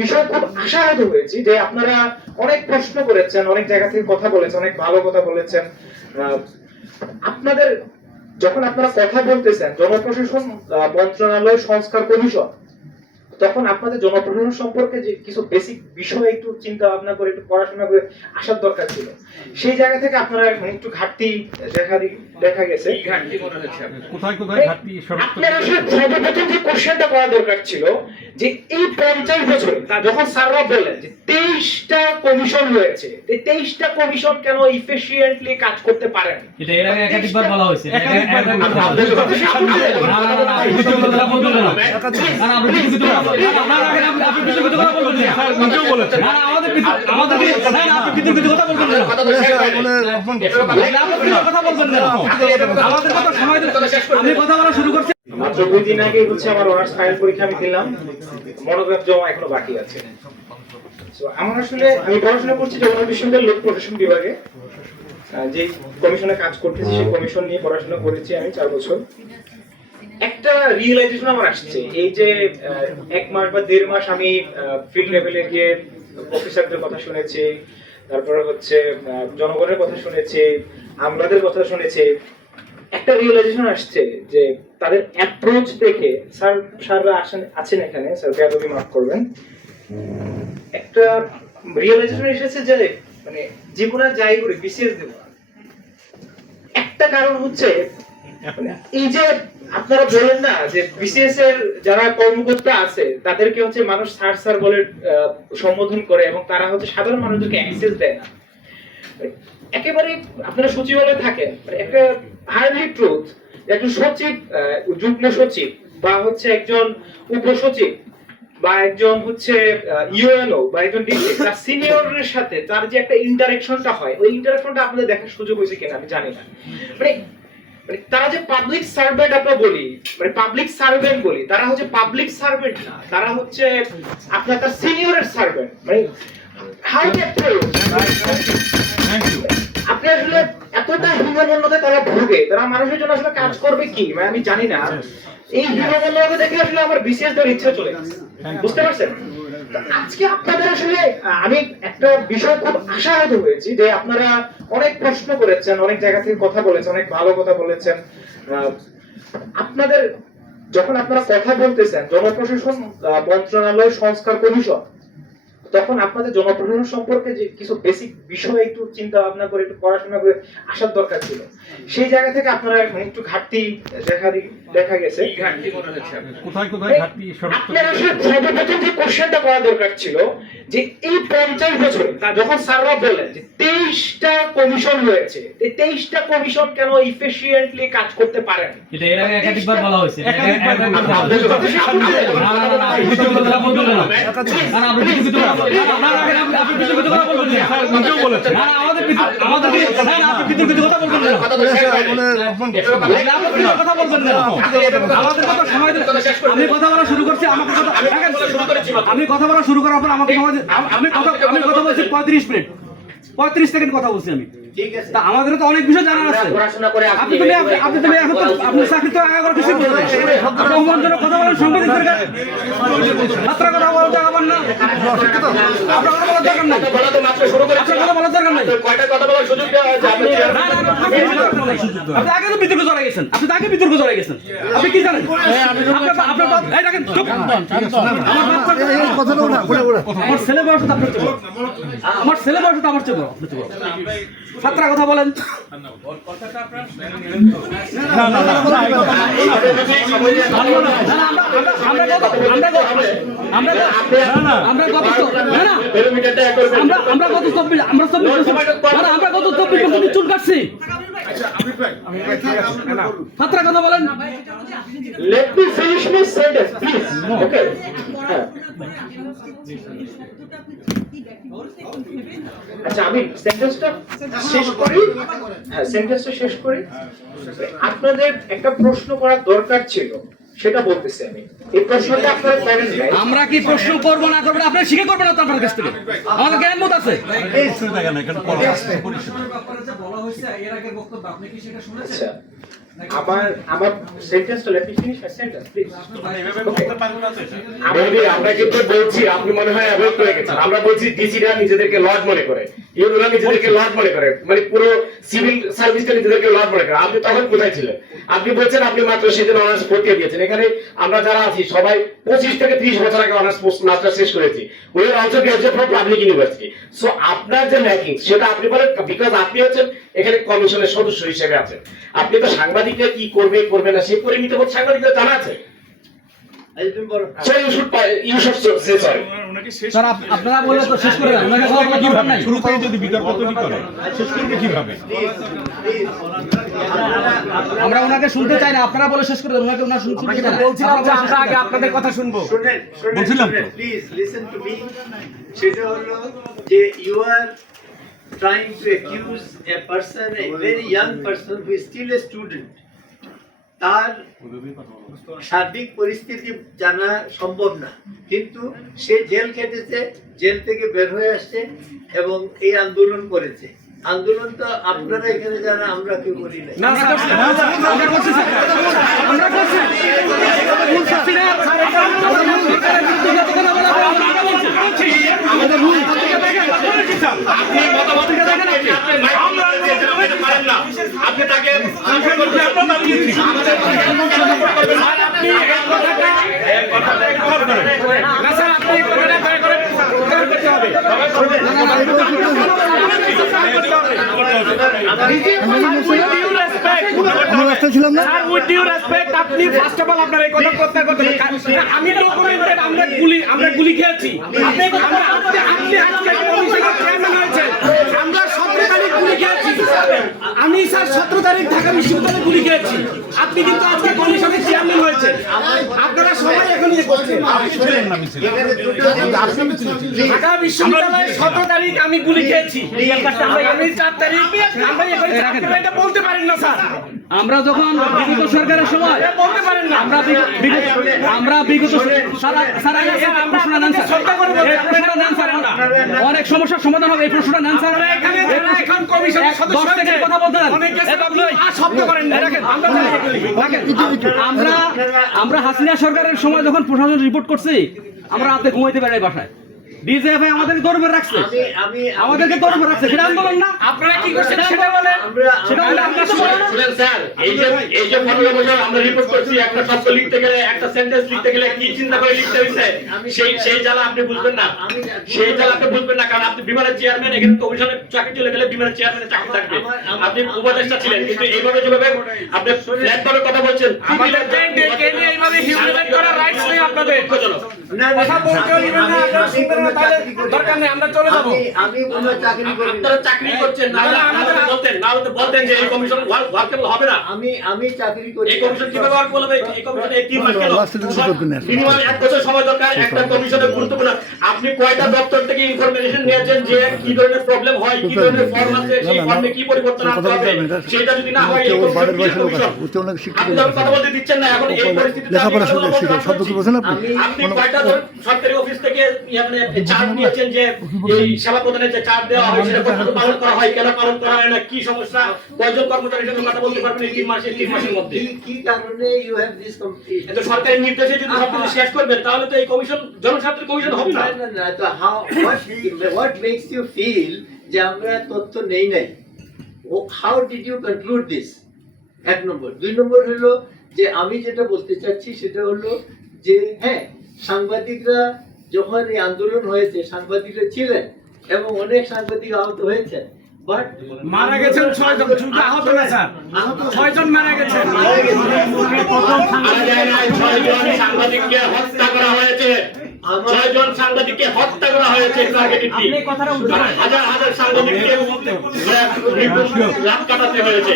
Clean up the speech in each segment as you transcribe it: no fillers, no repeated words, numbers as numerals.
বিষয় খুব আশাহত হয়েছি যে আপনারা অনেক প্রশ্ন করেছেন, অনেক জায়গা থেকে কথা বলেছেন, অনেক ভালো কথা বলেছেন। আপনাদের যখন আপনারা কথা বলতেছেন জনপ্রশাসন মন্ত্রণালয় সংস্কার কমিশন, তখন আপনাদের জনপ্রশাসন সম্পর্কে যে কিছু বেসিক বিষয় একটু চিন্তা ভাবনা করে একটু পড়াশোনা করে আসার দরকার ছিল। সেই জায়গা থেকে আপনারা একটু ঘাটতি দেখা গেছে। কোথায় কোথায় ঘাটতি? আপনারা সর্বপ্রথম যে কোশ্চেনটা করা দরকার ছিল যে এই 50 বছরে যখন স্যাররা বলেন যে 23টা কমিশন হয়েছে, এই 23টা কমিশন কেন ইফিশিয়েন্টলি কাজ করতে পারেন? এটা এর আগে একাধিকবার বলা হয়েছে। মাত্র 2 দিন আগে হচ্ছে আমার অনার্স ফাইনাল পরীক্ষা আমি দিলাম, মনোগ্রাফ জমা এখনো বাকি আছে। আমার আসলে আমি পড়াশোনা করছি জগন্নাথ বিশ্ববিদ্যালয়ের লোক প্রশাসন বিভাগে, যে কমিশনে কাজ করতেছি সেই কমিশন নিয়ে পড়াশোনা করেছি আমি 4 বছর। একটা রিয়েলাইজেশন আমার আসছে, এই যে 1 মাস বা 1.5 মাস আমি ফিল্ড লেভেলে গিয়ে অফিসারদের কথা শুনেছি, তারপরে হচ্ছে জনগণের কথা শুনেছি, আমলাদের কথা শুনেছি। একটা রিয়েলাইজেশন আসছে যে তাদের অ্যাপ্রোচ দেখে স্যাররা আছেন এখানে, স্যার বেয়াদবি মাফ করবেন, একটা রিয়েলাইজেশন এসেছে যে মানে জীবনে যাই করে বিসিএস দেব। একটা কারণ হচ্ছে এই যে আপনারা বলেন না যে বিসিএস এর যারা কর্মকর্তা আছে তাদেরকে হচ্ছে মানুষ স্যার স্যার বলে সম্বোধন করে এবং তারা হচ্ছে সাধারণ মানুষদেরকে অ্যাক্সেস দেয় না। একেবারে আপনারা সচিবালয়ে থাকেন, একটা হার্ডলি ট্রুথ, একজন সচিব, যুগ্ম সচিব বা হচ্ছে একজন উপসচিব বা একজন হচ্ছে ইউএনও বা একজন ডিসি, তার সিনিয়রের সাথে তার যে একটা ইন্টারেকশনটা হয়, ওই ইন্টারেকশনটা আপনাদের দেখার সুযোগ হয়েছে কিনা আমি জানি না। মানে তারা যে পাবলিক সার্ভেন্ট আমরা বলি, মানে পাবলিক সার্ভেন্ট বলি, তারা হচ্ছে পাবলিক সার্ভেন্ট না, তারা হচ্ছে আপনার তার সিনিয়রের সার্ভেন্ট। মানে হাউ আপনি আসলে এতটা হীনমন্যতায় তারা ভোগে, তারা মানুষের জন্য আসলে কাজ করবে কি মানে আমি জানি না। এই হীনমন্যতা দেখে আসলে আমার বিশেষ দেওয়ার ইচ্ছা চলে গেছে, বুঝতে পারছেন? আজকে আপনাদের আসলে আমি একটা বিষয় খুব আশাহত হয়েছি যে আপনারা অনেক প্রশ্ন করেছেন, অনেক জায়গা থেকে কথা বলেছেন, অনেক ভালো কথা বলেছেন। আপনাদের যখন আপনারা কথা বলতেছেন জনপ্রশাসন মন্ত্রণালয় সংস্কার কমিশন, তখন আপনাদের জনপ্রশাসন সম্পর্কে যে কিছু বেসিক বিষয় একটু চিন্তা ভাবনা করে একটু পড়াশোনা করে আসার দরকার ছিল। সেই জায়গা থেকে আপনারা একটু ঘাটতি দেখা গেছে। কোথায় কোথায় ঘাটতি? আপনারা সর্বপ্রথম যে কোশ্চেনটা করা দরকার ছিল যে এই 50 বছরে যখন স্যাররা বলেন যে 23টা কমিশন হয়েছে, এই 23টা কমিশন কেন ইফিশিয়েন্টলি কাজ করতে পারেন? এটা এর আগে একাধিকবার বলা হয়েছে। আমি কথা বলা শুরু করছি, আমি কথা বলা শুরু করার পর আমাকে আমি কথা বলছি 35 মিনিট 35 সেকেন্ড কথা বলছি আমি। তা আমাদের তো অনেক বিষয় জানার আছে। আপনি এখন তো আপনি চাকরি তো আগে করে কিছু বলবেন, আপনি অমনজনক কথা বলেন সাংবাদিকদের কাছে, মাত্রা কথা বলতে আমার না, আপনার কথা বলার দরকার নাই, কথা বলার দরকার নাই। আপনি আগে তো বিতর্ক চলে গেছেন, আপনি কি জানেন? আমার ছেলে বয়স তো আমার চেয়ে বড়। ছাত্রা কথা বলেন। আমরা গত 24 বছর চুল কাটছি। ছাত্রা কথা বলেন। Let me finish my sentence, please. Okay. আচ্ছা আমি সেন্টেন্সটা শেষ করি। আপনাদের একটা প্রশ্ন করার দরকার ছিল, সেটা বলতেছি আমি। এই প্রশ্নটা আপনারা করেন নাই। আমরা কি প্রশ্ন করব না করব আপনারা শিখে করবেন না আপনার কাছ থেকে? আমাদের জ্ঞান মত আছে। এই শুনে দেখেন এখানে বলা হয়েছে এর আগে বক্তব্য আপনি কি সেটা শুনেছেন? আচ্ছা আমার সেন্টেন্সটা let me finish my sentence please আমরা কিন্তু বলছি আপনি মনে হয় অ্যাভয়েড করে গেছেন। আমরা বলছি ডিসিরা নিজেদেরকে লর্ড মনে করে, ইউনুরা নিজেদেরকে লর্ড মনে করে, মানে পুরো সিভিল সার্ভিসটা নিজেদেরকে লর্ড মনে করে। আপনি তখন কোথায় ছিলেন? আপনি বলছেন আপনি মাত্র সেদিন অনার্স ভর্তি দিয়েছেন। এখানে আমরা যারা আছি সবাই 25 থেকে 30 বছর আগে অনার্স মাস্টার শেষ করেছি। We are also graduate from public university. So আপনার যে ল্যাকিং সেটা আপনি বলেন, বিকজ আপনি হচ্ছেন এখানে কমিশনের সদস্য হিসেবে আছেন। আপনি তো সাংবাদিকরা কি করবে করবে না সে পরিমিত বোধ সাংবাদিকদের জানা আছে। So you should say sorry. Sir আপনারা বলে তো শেষ করে দেন, ওনাকে কথা বলার দরকার নাই। শুরু করে যদি বিতর্ক তৈরি করে শেষ করবে কিভাবে? আমরা ওনাকে শুনতে চাই না, আপনারা বলে শেষ করে দেন, ওনাকে ওনা শুনতে চাই না। বলছিলাম যে আমরা আগে আপনাদের কথা শুনবো। বলছিলাম তো। Please listen to me. সেটা হলো যে you are trying to accuse a person, a very young person who is still a student. তার সার্বিক পরিস্থিতি জানা সম্ভব না, কিন্তু সে জেল খেটেছে, জেল থেকে বের হয়ে আসছে এবং এই আন্দোলন করেছে। আন্দোলন তো আপনারা এখানে যারা, আমরা কেউ করি নাই। আপনি তাকে আপনি ফার্স্ট অফ অল আপনার এই কথা প্রত্যাহার করতে হবে। আমি ডকুমেন্টেড, আমরা গুলি খেয়েছি। আপনি আজকে কমিশনের চেয়ারম্যান হয়েছে, আমরা 17 তারিখ গুলি খেয়েছি। আমি স্যার 17 তারিখ ঢাকা বিশ্ববিদ্যালয়ে গুলি খেয়েছি। আপনি কিন্তু আজকে কমিশনের চেয়ারম্যান হয়েছেন। আপনারা সবাই এখন ইয়ে করছেন। ঢাকা বিশ্ববিদ্যালয়ে 17 তারিখ আমি গুলি খেয়েছি, আমি 4 তারিখ আমরা ইয়ে করেছি। আপনারা এটা বলতে পারেন না স্যার। আমরা যখন বিগত সরকারের সময় বলতে পারেন না। আমরা বিগত প্রশ্নটা নেন স্যার, অনেক সমস্যার সমাধান হবে, এই প্রশ্নটা নেন স্যার। এখন কমিশনের সদস্য 10 সেকেন্ড কথা বলতে দেন। শব্দ করেন না, রাখেন। আমরা হাসিনা সরকারের সময় যখন প্রশাসন রিপোর্ট করছি, আমরা রাতে ঘুমাইতে পারি নাই বাসায়। ডিজিএফআই আমাদেরকে দৌড় করে রাখছে, আমাদেরকে দৌড় করে রাখছে। সেটা আন্দোলন না? আপনারা কি করছেন সেটা বলেন। সেটা বলে আপনারা তো বলেন। শুনেন স্যার, এই যে 15 বছর আমরা রিপোর্ট করছি, একটা শব্দ লিখতে গেলে, একটা সেন্টেন্স লিখতে গেলে কি চিন্তা করে লিখতে হইছে, সেই জ্বালা আপনি বুঝবেন না। সেই জ্বালা আপনি বুঝবেন না, কারণ আপনি বিমানের চেয়ারম্যান, এখানে কমিশনের চাকরি চলে গেলে বিমানের চেয়ারম্যানের চাকরি থাকবে। আপনি উপদেষ্টা ছিলেন, কিন্তু এইভাবে যেভাবে আপনি ফ্ল্যাট ভাবে কথা বলছেন, আমাদের কে নিয়ে এইভাবে হিউম্যান করার রাইটস নেই আপনাদের। কথা বলতে দিবেন না, আপনারা শুনবেন না, তাহলে দরকার নেই, আমরা চলে যাব। আমি কোনো চাকরি করি না। আপনারা চাকরি করছেন না, আমাদের বলতেন যে এই কমিশন ওয়ার্কেবল হবে না। আমি চাকরি করি। এই কমিশন কিভাবে ওয়ার্কেবল হবে? এই কমিশনে 3 মাস কেন? মিনিমাম 1 বছর সময় দরকার একটা কমিশনের গুরুত্বপূর্ণ। আপনি কয়টা দপ্তর থেকে ইনফরমেশন নিয়েছেন যে কি ধরনের প্রবলেম হয়, কি ধরনের ফর্ম আছে, সেই ফর্মে কি পরিবর্তন আনতে হবে, সেটা যদি না হয় এই কমিশন আপনি কথা বলতে দিচ্ছেন না। এখন এই পরিস্থিতিতে আপনি কয়টা সরকারি অফিস থেকে মানে চার্জ নিয়েছেন যে এই সেবা প্রদানের যে চার্জ দেওয়া হয় সেটা কতটুকু পালন করা হয়, কেন পালন করা হয় না, কি সমস্যা, কয়জন কর্মচারীর সাথে কথা বলতে পারবেন এই 3 মাসের মধ্যে? কি কারণে ইউ হ্যাভ দিস কমিটি? এত সরকারি নির্দেশে যদি সবকিছু শেষ করবেন তাহলে তো এই কমিশন জনস্বার্থের কমিশন হবে না। না, তো what makes you feel যে আমরা তথ্য নেই নাই? How did you conclude this? 1 নম্বর। 2 নম্বর হলো যে আমি যেটা বলতে চাচ্ছি সেটা হলো যে হ্যাঁ, সাংবাদিকরা যখন এই আন্দোলন হয়েছে সাংবাদিকরা ছিলেন এবং অনেক সাংবাদিক আহত হয়েছেন, বাট মারা গেছেন 6 জন, শুধু আহত না স্যার, 6 জন মারা গেছেন। 6 জন সাংবাদিককে হত্যা করা হয়েছে, 6 জন সাংবাদিককে হত্যা করা হয়েছে। হাজার হাজার সাংবাদিককে রাত কাটাতে হয়েছে।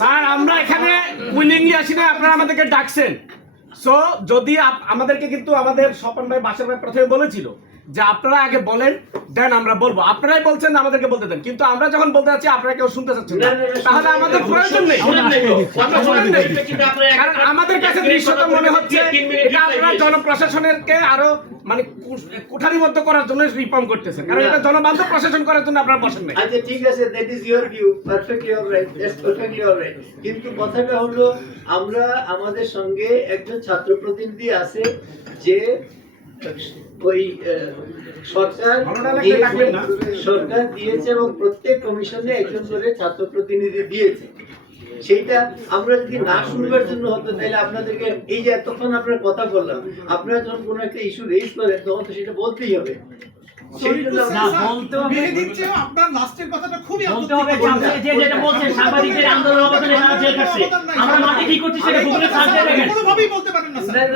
স্যার আমরা এখানে উইলিংলি আসি না, আপনারা আমাদেরকে ডাকছেন। সো যদি আমাদেরকে কিন্তু আমাদের স্বপন ভাই বাসার ভাই প্রথমে বলেছিল যে আপনারা আগে বলেন, দেন আমরা বলবো। আপনারাই বলছেন আমাদেরকে বলতে দেন, কিন্তু আমরা যখন বলতে যাচ্ছি আপনারা কেউ শুনতে চাচ্ছেন না, তাহলে আমাদের প্রয়োজন নেই। আমরা শুনেন নেই। কারণ আমাদের কাছে দৃশ্যটা মনে হচ্ছে এটা আপনারা জনপ্রশাসনকে আরো মানে কুঠারিবদ্ধ করার জন্য রিফর্ম করতেছেন, কারণ এটা জনবান্ধব প্রশাসন করার জন্য আপনারা বসেন নাই। আচ্ছা ঠিক আছে, that is your view, perfectly alright, that's perfectly alright. কিন্তু কথাটা হলো আমরা আমাদের সঙ্গে একজন ছাত্র প্রতিনিধি আছে যে ওই সরকার দিয়েছে এবং প্রত্যেক কমিশনে একজন করে ছাত্র প্রতিনিধি দিয়েছে। সেইটা আমরা যদি না শুনবার জন্য হতো তাহলে আপনাদেরকে এই যে এতক্ষণ আপনার কথা বললাম, আপনারা যখন কোনো একটা ইস্যু রেজ করেন তখন তো সেটা বলতেই হবে। সেই জন্য আপনার লাস্টের কথাটা খুবই বলতে হবে যে যেটা বলছেন সাংবাদিকদের আন্দোলন অবদানে তারা জেল খাটছে, আমরা মাঠে কি করছি সেটা গুগলে সার্চ দিয়ে দেখেন। কোনোভাবেই বলতে পারেন না স্যার।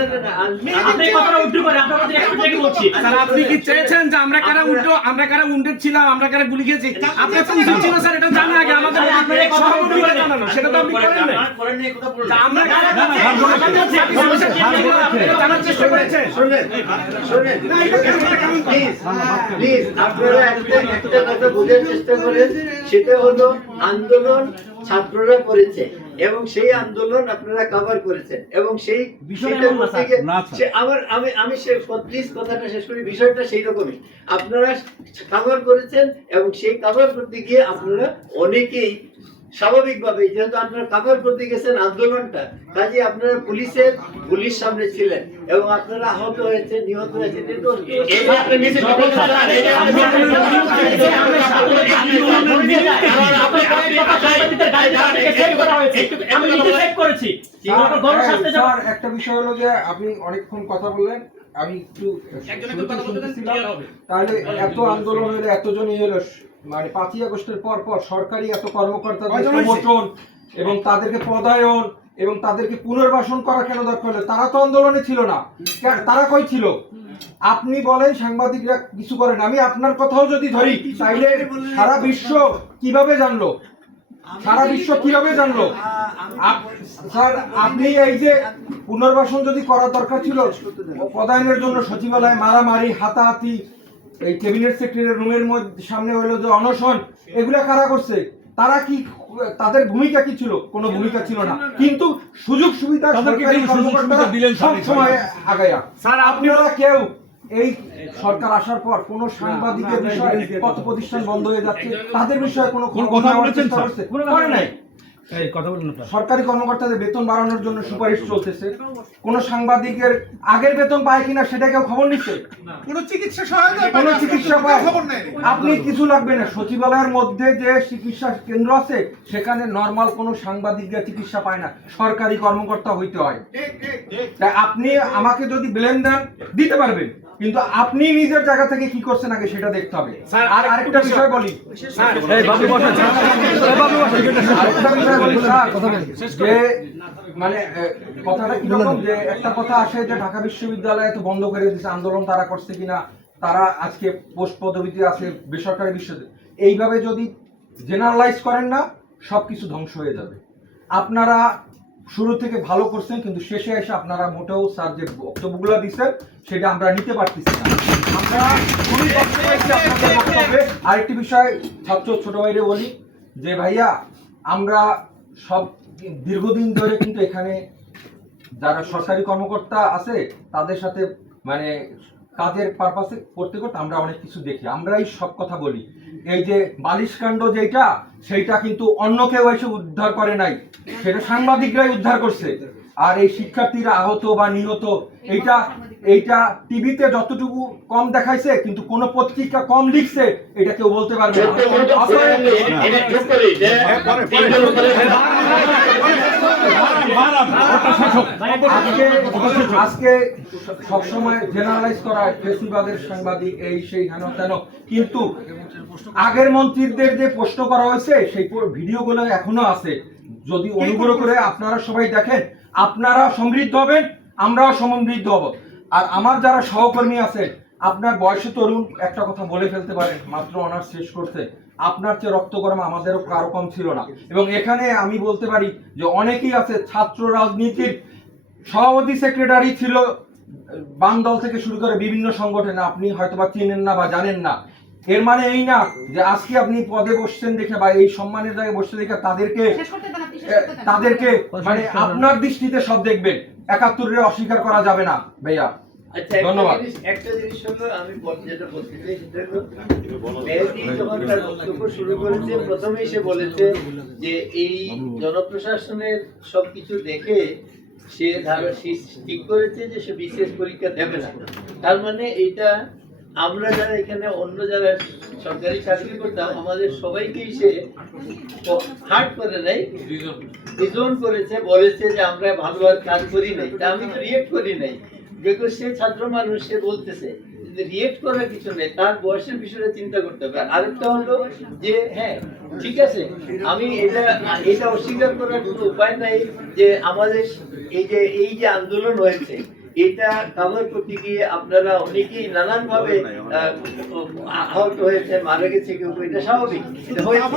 আপনি কথাটা উল্টো করে আপনার মধ্যে একটু থেকে বলছি। স্যার আপনি কি চেয়েছেন যে আমরা কারা উল্টো, আমরা কারা উন্ডেড ছিলাম, আমরা কারা গুলি খেয়েছি? আপনার তো উচিত ছিল স্যার এটা জানা আগে আমাদের সহমর্মিতা জানানো, সেটা তো আপনি করেন না। আমরা জানার চেষ্টা করেছেন। প্লিজ আপনারা একটা কথা বোঝার চেষ্টা করেন, সেটা হলো আন্দোলন ছাত্ররা করেছে এবং সেই আন্দোলন আপনারা কভার করেছেন এবং সেই বিষয়টা করতে গিয়ে আমি প্লিজ কথাটা শেষ করি। বিষয়টা সেই রকমই, আপনারা কভার করেছেন এবং সেই কভার করতে গিয়ে আপনারা অনেকেই স্বাভাবিকভাবে, যেহেতু আপনারা কভার করতে গেছেন আন্দোলনটা, কাজে আপনারা পুলিশ সামনে ছিলেন এবং আপনারা আহত হয়েছে, নিহত হয়েছে। একটা বিষয় হলো যে আপনি অনেকক্ষণ কথা বললেন, আমি একটু তাহলে এত আন্দোলন হলো, এতজন হলো, মানে 5ই আগস্টের পর সরকারি এত কর্মকর্তাদের সমর্থন এবং তাদেরকে পদায়ন এবং তাদেরকে পুনর্বাসন করা কেন দরকার হলো? তারা তো আন্দোলনে ছিল না, তারা কই ছিল? আপনি বলেন সাংবাদিকরা কিছু করেন, আমি আপনার কথাও যদি ধরি তাইলে সারা বিশ্ব কিভাবে জানলো? সারা বিশ্ব কিভাবে জানলো? স্যার আপনি এই যে পুনর্বাসন যদি করার দরকার ছিল, পদায়নের জন্য সচিবালয় মারামারি, হাতাহাতি, এই ক্যাবিনেট সেক্রেটারি রুমের মধ্যে সামনে হলো যে অনশন, এগুলা কারা করছে? তারা কি, তাদের ভূমিকা কি ছিল? কোনো ভূমিকা ছিল না, কিন্তু সুযোগ সুবিধা দিলেন সব সময় আগায়া। স্যার আপনারা কেউ এই সরকার আসার পর কোন সাংবাদিকের বিষয়ে কত প্রতিষ্ঠান বন্ধ হয়ে যাচ্ছে তাদের বিষয়ে কোনো কথা বলেছেন? করে নাই। সরকারি কর্মকর্তাদের বেতন বাড়ানোর জন্য সুপারিশ চলতেছে, কোন সাংবাদিকের আগের বেতন পায় কিনা সেটা কেউ খবর নিচ্ছে? কোনো চিকিৎসা সহায়তা কোনো চিকিৎসা পায়? খবর নেই। আপনি কিছু লাগবে না, সচিবালয়ের মধ্যে যে চিকিৎসা কেন্দ্র আছে সেখানে নরমাল কোনো সাংবাদিকরা চিকিৎসা পায় না, সরকারি কর্মকর্তা হইতে হয়। তাই আপনি আমাকে যদি ব্লেম দেন দিতে পারবেন, কিন্তু আপনি নিজের জায়গা থেকে কি করছেন আগে সেটা দেখতে হবে। আর আরেকটা বিষয় বলি, যে মানে কথাটা কিরকম, যে একটা কথা আসে যে ঢাকা বিশ্ববিদ্যালয় তো বন্ধ করে দিচ্ছে, আন্দোলন তারা করছে কিনা, তারা আজকে পোস্ট পদবিতে আছে বেসরকারি বিশ্ববিদ্যালয়, এইভাবে যদি জেনারেলাইজ করেন না সবকিছু ধ্বংস হয়ে যাবে। আপনারা শুরু থেকে ভালো করছেন, কিন্তু শেষে এসে আপনারা মোটেও স্যার যে বক্তব্যগুলো দিচ্ছেন সেটা আমরা নিতে পারতেছি না। আমরা খুবই কষ্ট পাইছি আপনাদের বক্তব্যে। আরেকটি বিষয় ছাত্র ছোট ভাইরে বলি যে ভাইয়া, আমরা সব দীর্ঘদিন ধরে কিন্তু এখানে যারা সরকারি কর্মকর্তা আছে তাদের সাথে মানে কাজের পারপাসে করতে করতে আমরা অনেক কিছু দেখি, আমরাই সব কথা বলি। এই যে বালিশকাণ্ড যেটা, সেইটা কিন্তু অন্য কেউ এসে উদ্ধার করে নাই, সেটা সাংবাদিকরাই উদ্ধার করছে। আর এই শিক্ষার্থীরা আহত বা নিহত, এইটা টিভিতে যতটুকু কম দেখাইছে, কিন্তু কোন পত্রিকা কম লিখছে এটা কেউ বলতে পারবে না। আজকে সবসময় জেনারেলাইজ করা ফেসিবাদের সাংবাদিক এই সেই হেন তেন, কিন্তু আগের মন্ত্রীদের যে প্রশ্ন করা হয়েছে সেই ভিডিওগুলো এখনো আছে, যদি অনুগ্রহ করে আপনারা সবাই দেখেন আপনারা সমৃদ্ধ হবেন, আমরাও সমৃদ্ধ হব। আর আমার যারা সহকর্মী আছে, আপনার বয়সে তরুণ, একটা কথা বলে ফেলতে পারেন, মাত্র অনার্স শেষ করতে, আপনার চেয়ে রক্ত গরম আমাদেরও কারো কম ছিল না। এবং এখানে আমি বলতে পারি যে অনেকেই আছে ছাত্র রাজনীতির সভাপতি সেক্রেটারি ছিল বাম দল থেকে শুরু করে বিভিন্ন সংগঠনে আপনি হয়তোবা চেনেন না বা জানেন না, এর মানে এই না যে আজকে আপনি পদে বসছেন দেখে বা এই সম্মানের জায়গায় বসতে দেখে তাদেরকে মানে আপনার দৃষ্টিতে সব দেখবেন। 71-এর অস্বীকার করা যাবে না ভাইয়া। আচ্ছা, ধন্যবাদ। একটা জিনিস হলো আমি যেটা বলতে চাই সেটা হলো মেহেদী যখন তার বক্তব্য শুরু করেছে প্রথমেই সে বলেছে যে এই জনপ্রশাসনের সবকিছু দেখে সে ঠিক করেছে যে সে বিশেষ পরীক্ষা দেবে না। তার মানে এটা আমরা যারা এখানে অন্য যারা সরকারি চাকরি করতাম আমাদের সবাইকেই সে হার্ট করে নাই, রিজন করেছে, বলেছে যে আমরা ভালো কাজ করি নাই। তা আমি তো রিয়েক্ট করি নাই, বিকজ সে ছাত্র মানুষ, সে বলতেছে রিয়েক্ট করার কিছু নেই, তার বয়সের বিষয়ে চিন্তা করতে হবে। আরেকটা হলো যে হ্যাঁ ঠিক আছে, আমি এটা অস্বীকার করার কোনো উপায় নাই যে আমাদের এই যে আন্দোলন হয়েছে এটা কভার করতে গিয়ে আপনারা অনেকেই নানান ভাবে আহত হয়েছে, মারা গেছে কেউ, এটা স্বাভাবিক, এটা হয়েছে।